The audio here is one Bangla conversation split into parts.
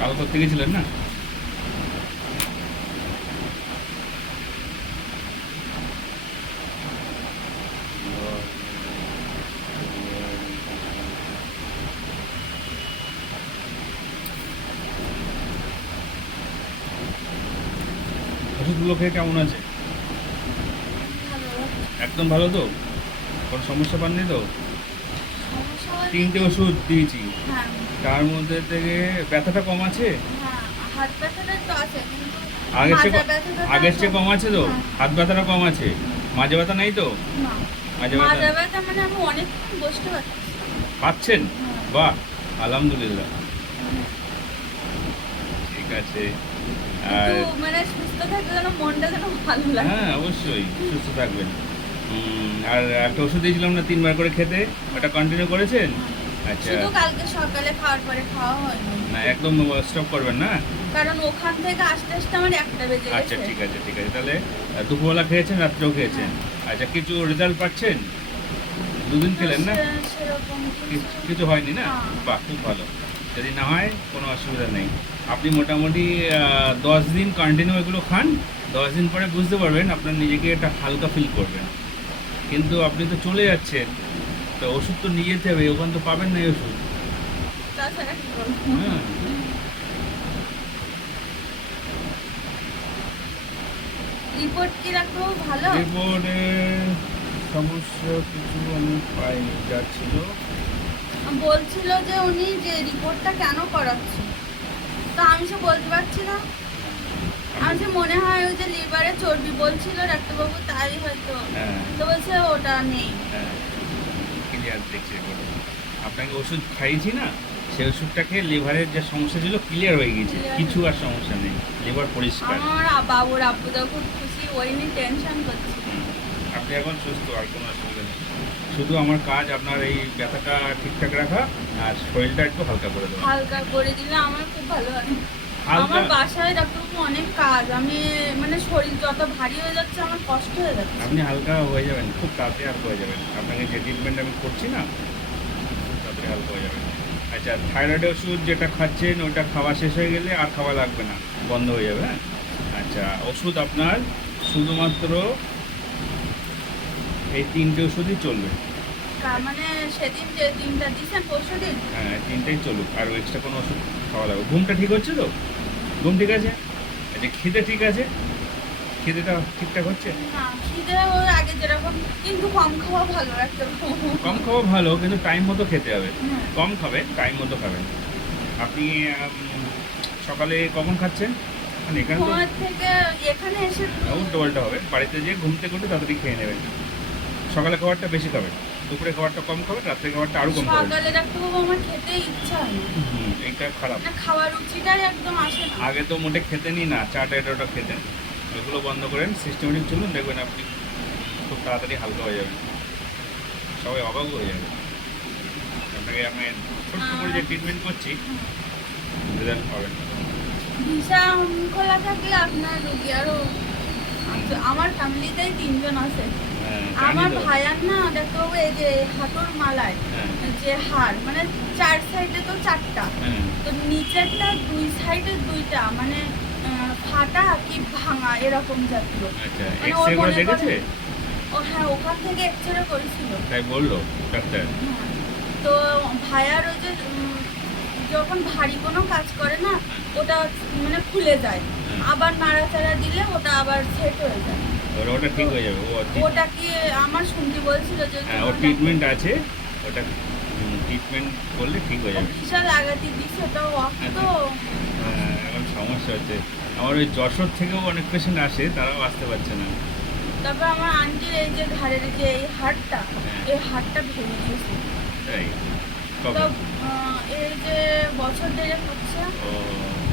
কাল করতে গেছিলেন না? ওষুধগুলো খেয়ে কেমন আছে? একদম ভালো তো? কোনো সমস্যা পাননি তো? তিনটে ওষুধ দিয়েছি, তার মধ্যে থেকে ব্যথাটা কম আছে? আগের চেয়ে কম আছে তো? হাত ব্যথাটা কম আছে, মাঝে ব্যথা নেই তো? মাঝে ব্যথা মানে আমি অনেকক্ষণ বসতে পারছি। পাচ্ছেন? বাহ, আলহামদুলিল্লাহ, ঠিক আছে। আর মানে সুস্থ থাকলে যেন মনটা যেন ভালো লাগে। হ্যাঁ, অবশ্যই সুস্থ থাকবেন। আর একটা ওষুধ দিয়েছিলাম না 3 বার করে খেতে, ওটা কন্টিনিউ করেছেন? আচ্ছা, শুধু কালকে সকালে খাওয়ার পরে খাওয়া হয়নি। না একদম স্টপ করবেন না? কারণ ওখান থেকে আস্তে আস্তে আমার 1টা বেজে গেছে। আচ্ছা, ঠিক আছে, ঠিক আছে। তাহলে দুপুরবেলা খেয়েছেন, রাত্রেও খেয়েছেন। আচ্ছা, কিছু রেজাল্ট পাচ্ছেন? 2 দিন খেলেন না? সেরকম কিছু হয়নি না? না। বাহ, খুব ভালো। যদি না হয় কোনো অসুবিধা নেই। আপনি মোটামুটি 10 দিন কন্টিনিউ এগুলো খান। 10 দিন পরে বুঝতে পারবেন, আপনার নিজেকে একটা হালকা ফিল করবেন। কিন্তু আপনি তো চলে যাচ্ছেন, তো ওষুধ তো নিয়ে যেতে হবে, ওখানে তো পাবেন না এই ওষুধ। তাছাড়া কি বলবো? হ্যাঁ, রিপোর্ট কি ডাক্তারবাবু ভালো? রিপোর্টে সমস্যা কিছু আমি পাইনি, যা ছিল। বলছিল যে উনি যে রিপোর্টটা কেন করাচ্ছে, তো আমি সে বলতে পারছি না। আমার যে মনে হয় ওই যে লিভারে চর্বি বলছিল ডাক্তারবাবু, তাই হয়তো। হ্যাঁ, তো বলছে ওটা নেই। হ্যাঁ, ক্লিয়ার দেখছি এগুলো। আপনাকে ওষুধ খাইয়েছি না, সেই ওষুধটা খেয়ে লিভারের যে সমস্যা ছিল ক্লিয়ার হয়ে গেছে, কিছু আর সমস্যা নেই, লিভার পরিষ্কার। আমার বাবুর আব্বুদাও খুব খুশি, ওই নিয়ে টেনশন করছি। আপনি এখন সুস্থ, আর কোনো অসুবিধা নেই। শুধু আমার কাজ আপনার এই ব্যথাটা ঠিকঠাক রাখা আর শরীরটা একটু হালকা করে দেওয়া। হালকা করে দিলে আমার খুব ভালো হয়। হালকা, আমার বাসায় ডাক্তারবাবু অনেক কাজ, আমি মানে শরীর যত ভারী হয়ে যাচ্ছে আমার কষ্ট হয়ে যাচ্ছে। আপনি হালকা হয়ে যাবেন, খুব তাড়াতাড়ি হালকা হয়ে যাবেন। আপনাকে যে ট্রিটমেন্ট আমি করছি না, খুব তাড়াতাড়ি হালকা হয়ে যাবেন। আচ্ছা, থাইরয়েডের ওষুধ যেটা খাচ্ছেন ওটা খাওয়া শেষ হয়ে গেলে আর খাওয়া লাগবে না, বন্ধ হয়ে যাবে। হ্যাঁ, আচ্ছা, ওষুধ আপনার শুধুমাত্র এই 3টে ওষুধই চলবে। মানে সেদিন যে দিনটা দিয়েছেন পরশু দিন, হ্যাঁ, 3টেই চলুক, আর এক্সট্রা কোনো ওষুধ খাওয়া লাগবে। ঘুমটা ঠিক হচ্ছে তো? ঘুম ঠিক আছে? আচ্ছা, খিদে ঠিক আছে? খিদেটা ঠিকঠাক হচ্ছে? না খিদে ওই আগে যেরকম, কিন্তু কম খাওয়া ভালো ডাক্তারবাবু। কম খাওয়া ভালো, কিন্তু টাইম মতো খেতে হবে। কম খাবেন, টাইম মতো খাবেন। আপনি সকালে কখন খাচ্ছেন? মানে এখানে তো ঘুমার থেকে এখানে এসে উল্টো পাল্টা হবে, বাড়িতে যেয়ে ঘুম থেকে উঠে তাড়াতাড়ি খেয়ে নেবেন। সকালে খাবারটা বেশি খাবেন, দুপুরে খাবারটা কম খাবেন, রাত্রে খাবারটা আরও কম খাবেন। সকালে ডাক্তারবাবু আমার খেতে ইচ্ছা হয় না। এইটা খারাপ। না খাওয়ার রুচিটাই একদম আসে না। আগে তো মোটে খেতেনই না, চাটা এটা খেতেন। এগুলো বন্ধ করেন, সিস্টেমেটিক চলুন, দেখবেন আপনি খুব তাড়াতাড়ি হালকা হয়ে যাবেন। সবাই অবাক হয়ে যাবে। আপনাকে আমি ছোট্ট করে যে ট্রিটমেন্ট করছি, রেজাল্ট পাবেন। ভিসা খোলা থাকলে আপনার রুগী আরো আমার ফ্যামিলিতেই 3জন আছে। হ্যাঁ, আমার জানি তো। ভাইয়ার না ডাক্তারবাবু এই যে হাঁটুর মালায় হ্যাঁ, যে হাড়, মানে 4 সাইডে তো 4টা, হ্যাঁ, তো নিচেরটা 2 সাইডে 2টা, মানে ফাটা কি ভাঙা এরকম জাতীয়। আচ্ছা, মানে ওর এক্স-রে করে মনে দেখেছে? করেন ও হ্যাঁ ওখান থেকে এক্সরে করেছিল। তাই বললো ডাক্তার? হ্যাঁ, তো ভাইয়ার ওই যে যখন ভারী কোনো কাজ করে না, ওটা মানে খুলে যায়, হ্যাঁ, আবার নাড়াচাড়া দিলে ওটা আবার সেট হয়ে যায়। ওটা ঠিক হয়ে যাবে। ওটা কি আমার শুনতে বলছিল যে হ্যাঁ, ওর ট্রিটমেন্ট আছে, ওটা ট্রিটমেন্ট করলে ঠিক হয়ে যাবে। ভিসা লাগাতে দিছে, ওটাও অত। হ্যাঁ, এখন সমস্যা হচ্ছে, আমার ওই যশোর থেকেও অনেক পেশেন্ট আসে, তারাও আসতে পারছে না। তারপর আমার আন্টির এই যে ঘাড়ের যে এই হাড়টা, এই হাড়টা ভেঙে গেছে। তাই? তো কবে? এই যে বছর দেড়েক হচ্ছে, ও,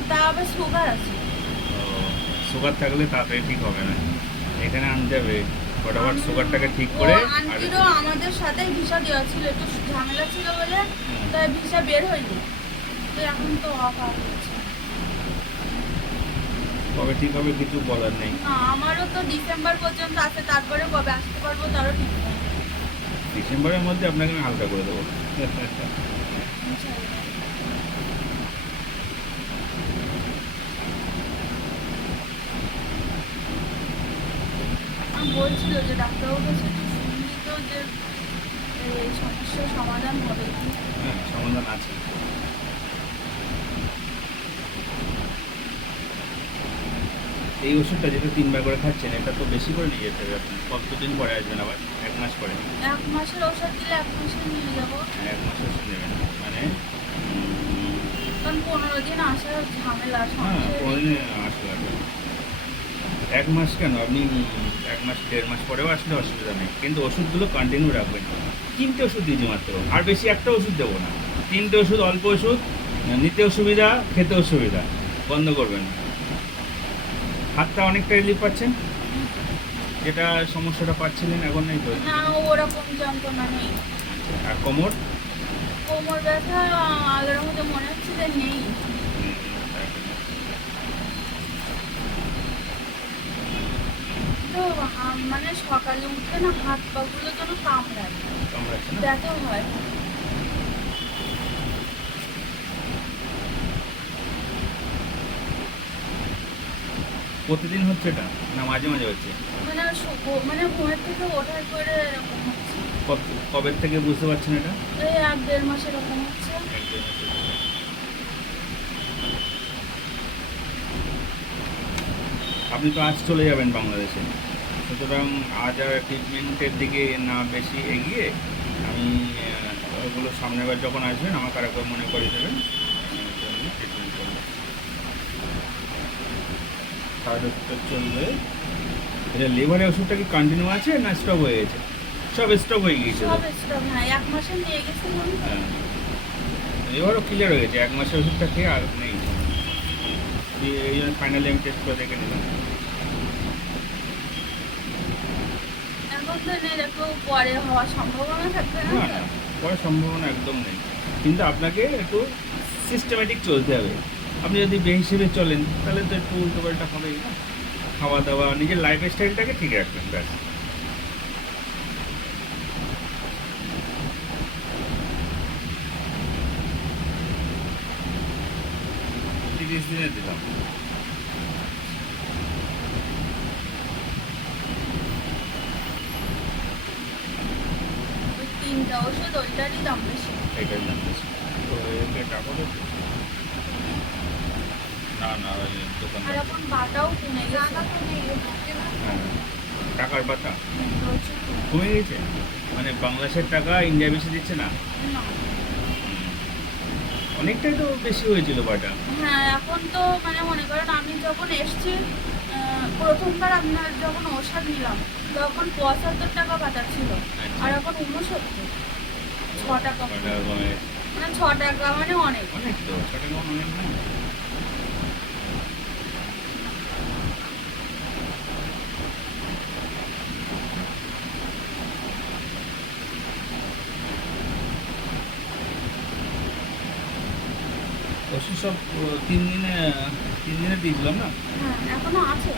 তা আবার সুগার আছে। ও, সুগার থাকলে তাড়াতাড়ি ঠিক হবে না, এখানে আনতে হবে ফটাফট সুগারটাকে ঠিক করে। আর আন্টিরও আমাদের সাথে ভিসা দেওয়া ছিল, একটু ঝামেলা ছিল বলে তাই ভিসা বের হয়নি। তো এখন তো অফার হচ্ছে কবে ঠিক হবে কিছু বলার নেই। না, আমারও তো ডিসেম্বর পর্যন্ত আছে, তারপরে কবে আসতে পারবো তারও ঠিক নেই। ডিসেম্বরের মধ্যে আপনাকে আমি হালকা করে দেবো। ইনশাআল্লাহ। বলছিল যে ডাক্তারবাবুর কাছে একটু শুনলি তো যে এই সমস্যার সমাধান হবে কি। হ্যাঁ, সমাধান আছে। এই ওষুধটা যেটা 3 বার করে খাচ্ছেন, এটা তো বেশি করে নিয়ে যেতে হবে আপনি। কতদিন পরে আসবেন আবার? 1 মাস পরে? 1 মাসের ওষুধ দিলে 1 মাসে নিয়ে যাবো। হ্যাঁ, 1 মাস ওষুধ নেবেন। মানে কারণ 15 দিন আসার ঝামেলা হ্যাঁ, সংসারে। কোনোদিন আসলে হবে। 1 মাস কেন, আপনি 1 মাস 1.5 মাস পরেও আসলে অসুবিধা নেই, কিন্তু ওষুধগুলো কন্টিনিউ রাখবেন। 3টে ওষুধ দিয়েছি মাত্র, আর বেশি একটা ওষুধ দেবো না। 3টে ওষুধ, অল্প ওষুধ, নিতেও সুবিধা, খেতেও সুবিধা। বন্ধ করবেন না। হাতটা অনেকটা রিলিফ পাচ্ছেন, যেটা সমস্যাটা পাচ্ছিলেন এখন নেই তো? না, ওরকম যন্ত্রণা নেই। আর কোমর? কোমর ব্যথা আগের মতো মনে হচ্ছে যে নেই। তো মানে সকালে উঠে না হাত পাগুলো যেন কামড়ায়, কামড়াচ্ছে না? ব্যথা হয়। প্রতিদিন হচ্ছে এটা না মাঝে মাঝে হচ্ছে? মানে মানে ঘুমের থেকে ওঠার পরে এরকম হচ্ছে। কবে থেকে বুঝতে পারছেন এটা? এই 1-1.5 মাস এরকম হচ্ছে। আপনি তো আজ চলে যাবেন বাংলাদেশে, সুতরাং আজ আর ট্রিটমেন্টের দিকে না বেশি এগিয়ে আমি ওগুলো সামনের বার যখন আসবেন আমাকে আরেকবার মনে করে দেবেন, ট্রিটমেন্ট করবো। থার্ড ওষুধটা চলবে। এটা লিভারের ওষুধটা কি কন্টিনিউ আছে না স্টপ হয়ে গেছে? সব স্টপ হয়ে গিয়েছে তো? সব স্টপ, হ্যাঁ 1 মাসে নিয়ে গেছিলাম। হ্যাঁ, লিভারও ক্লিয়ার হয়ে গেছে, 1 মাসের ওষুধটা খেয়ে আর নেই। এই জন্য ফাইনালি আমি টেস্ট করে দেখে নিলাম। এখন তো নেই, দেখো পরে হওয়ার সম্ভাবনা থাকবে না না তো? না, করার সম্ভাবনা একদম নেই, কিন্তু আপনাকে একটু সিস্টেমেটিক চলতে হবে। আপনি যদি বেহিসেবে চলেন তাহলে তো একটু উল্টোপাল্টা হবেই না। খাওয়া দাওয়া, নিজের লাইফ স্টাইলটাকে ঠিক রাখবেন, ব্যাস। 30 দিনে দিলাম। ওই 3টা ওষুধ ওইটারই দাম বেশি। এটাই দাম বেশি। তো একে টাকা দেবো? না না, ওই আর দোকানদার। এখন বাটাও কমে গেছে। হ্যাঁ, টাকার পাতা প্রচুর কমে গেছে। মানে বাংলাদেশের টাকা ইন্ডিয়া বেশি দিচ্ছে না? না। অনেকটাই তো বেশি হয়েছিল বাটা। হ্যাঁ, এখন তো মানে মনে করেন আমি যখন এসছি প্রথমবার আপনার যখন ওষুধ নিলাম তখন 75 টাকা বাটা ছিল, আর এখন 69। 6 টাকা বাটা কমে গেছে। মানে 6 টাকা মানে অনেক। অনেক তো, 6 টাকা অনেক না? ওষুধ সব 3 দিনে দিয়েছিলাম না? হ্যাঁ, এখনো আছে।